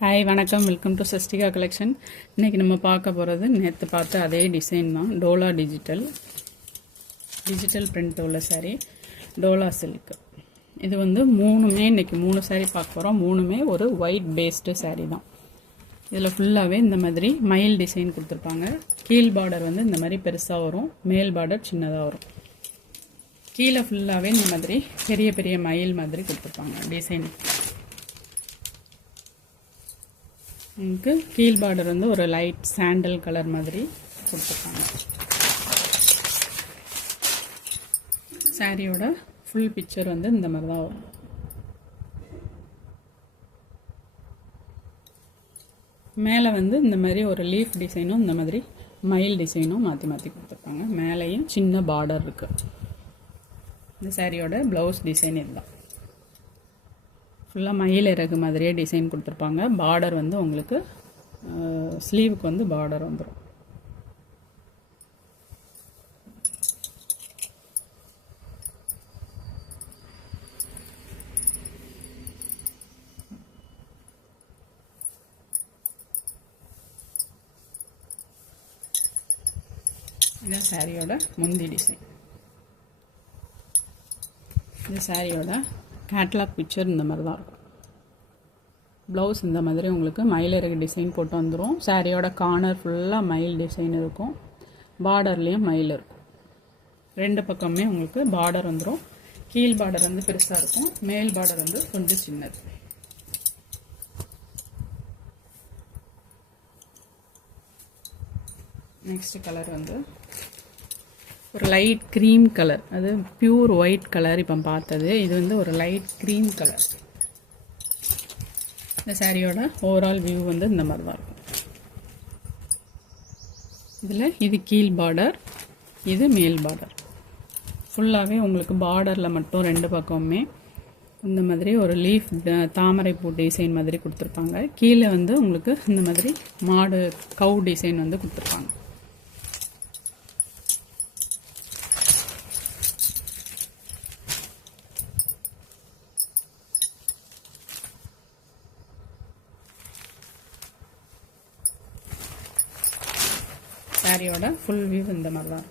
Hi வணக்கம், welcome to Shashtika collection. இன்றைக்கி நம்ம பார்க்க போகிறது நேற்று பார்த்த அதே டிசைன் தான். டோலா டிஜிட்டல் பிரிண்ட் உள்ள சாரீ, டோலா சில்க். இது வந்து மூணுமே இன்றைக்கி 3 சாரீ பார்க்க போகிறோம். மூணுமே ஒரு ஒயிட் பேஸ்டு சாரீ தான். இதில் ஃபுல்லாகவே இந்த மாதிரி மயில் டிசைன் கொடுத்துருப்பாங்க. கீழ் பார்டர் வந்து இந்த மாதிரி பெருசாக வரும், மேல் பார்டர் சின்னதாக வரும். கீழே ஃபுல்லாகவே இந்த மாதிரி பெரிய பெரிய மயில் மாதிரி கொடுத்துருப்பாங்க டிசைன். உங்களுக்கு கீழ் பார்டர் வந்து ஒரு லைட் சாண்டல் கலர் மாதிரி கொடுத்துருக்காங்க. சாரியோட ஃபுல் பிக்சர் வந்து இந்த மாதிரி தான் வரும். மேலே வந்து இந்த மாதிரி ஒரு லீஃப் டிசைனும் இந்த மாதிரி மயில் டிசைனும் மாற்றி மாற்றி கொடுத்துருப்பாங்க. மேலேயும் சின்ன பார்டர் இருக்குது. இந்த சாரியோட ப்ளவுஸ் டிசைன் இதுதான். ஃபுல்லாக மயில் இறகு மாதிரியே டிசைன் கொடுத்துருப்பாங்க. பார்டர் வந்து உங்களுக்கு ஸ்லீவுக்கு வந்து பார்டர் வந்துடும். இதுதான் சாரியோட முந்தி டிசைன். இந்த சாரியோட கேட்லாக் பிக்சர் இந்த மாதிரி தான் இருக்கும். ப்ளவுஸ் இந்த மாதிரி உங்களுக்கு மயில் இறகு டிசைன் போட்டு வந்துடும். சாரியோட கார்னர் ஃபுல்லாக மயில் டிசைன் இருக்கும். பார்டர்லேயும் மயில் இருக்கும். ரெண்டு பக்கமே உங்களுக்கு பார்டர் வந்துடும். கீழ் பார்டர் வந்து பெருசாக இருக்கும், மேல் பார்டர் வந்து கொஞ்சம் சின்னது. நெக்ஸ்ட் கலர் வந்து ஒரு லைட் க்ரீம் கலர், அது பியூர் ஒயிட் கலர் இப்போ பார்த்தது. இது வந்து ஒரு லைட் க்ரீம் கலர். இந்த சாரியோட ஓவரால் வியூ வந்து இந்த மாதிரி தான் இருக்கும். இதில் இது கீழ் பார்டர், இது மேல் பார்டர். ஃபுல்லாகவே உங்களுக்கு பார்டரில் மட்டும் ரெண்டு பக்கமுமே இந்த மாதிரி ஒரு லீஃப் தாமரைப்பூ டிசைன் மாதிரி கொடுத்துருப்பாங்க. கீழே வந்து உங்களுக்கு இந்த மாதிரி மாடு கவு டிசைன் வந்து கொடுத்துருப்பாங்க. சாரியோட ஃபுல் வியூ இந்த மாதிரி தான்.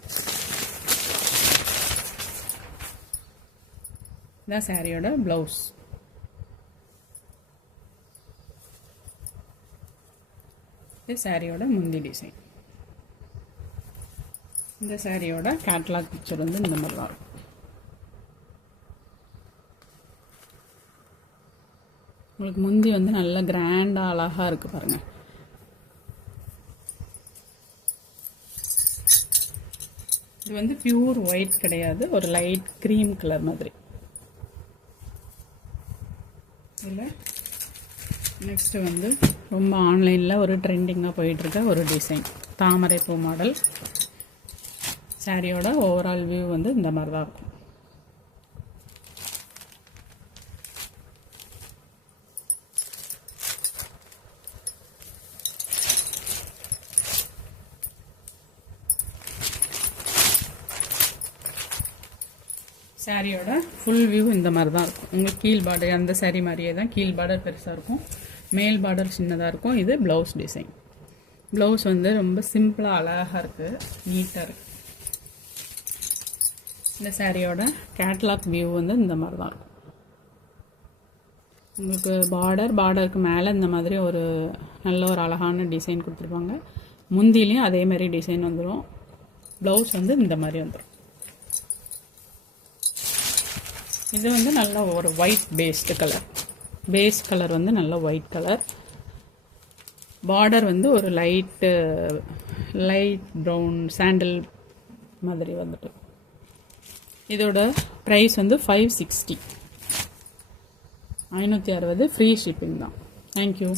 இதான் சாரியோட ப்ளவுஸ். இது சாரியோட முந்தி டிசைன். இந்த சாரியோட கேட்லாக் பிக்சர் வந்து இந்த மாதிரி தான் இருக்கும். உங்களுக்கு முந்தி வந்து நல்லா கிராண்டாக அழகாக இருக்குது பாருங்கள். இது வந்து பியூர் ஒயிட் கிடையாது, ஒரு லைட் க்ரீம் கலர் மாதிரி. இல்லை நெக்ஸ்ட்டு வந்து ரொம்ப ஆன்லைனில் ஒரு ட்ரெண்டிங்காக போயிட்டுருக்க ஒரு டிசைன், தாமரை பூ மாடல். சாரியோட ஓவரால் வியூ வந்து இந்த மாதிரி தான் இருக்கும். சாரியோட ஃபுல் வியூ இந்த மாதிரி தான் இருக்கும். உங்களுக்கு கீழ் பார்டர் அந்த சாரி மாதிரியே தான். கீழ் பார்டர் பெருசாக இருக்கும், மேல் பார்டர் சின்னதாக இருக்கும். இது ப்ளவுஸ் டிசைன். ப்ளவுஸ் வந்து ரொம்ப சிம்பிளாக அழகாக இருக்குது, நீட்டாக இருக்குது. இந்த சாரியோட கேட்லாக் வியூ வந்து இந்த மாதிரி தான் இருக்கும். உங்களுக்கு பார்டருக்கு மேலே இந்த மாதிரி ஒரு நல்ல ஒரு அழகான டிசைன் கொடுத்துருப்பாங்க. முந்திலையும் அதே மாதிரி டிசைன் வந்துடும். ப்ளவுஸ் வந்து இந்த மாதிரி வந்துடும். இது வந்து நல்ல ஒரு white based colour. Base colour வந்து நல்ல ஒயிட் கலர். பார்டர் வந்து ஒரு லைட் ப்ரௌன் சாண்டல் மாதிரி வந்துட்டு. இதோட ப்ரைஸ் வந்து 560, 560 ஃப்ரீ ஷிப்பிங் தான். தேங்க்யூ.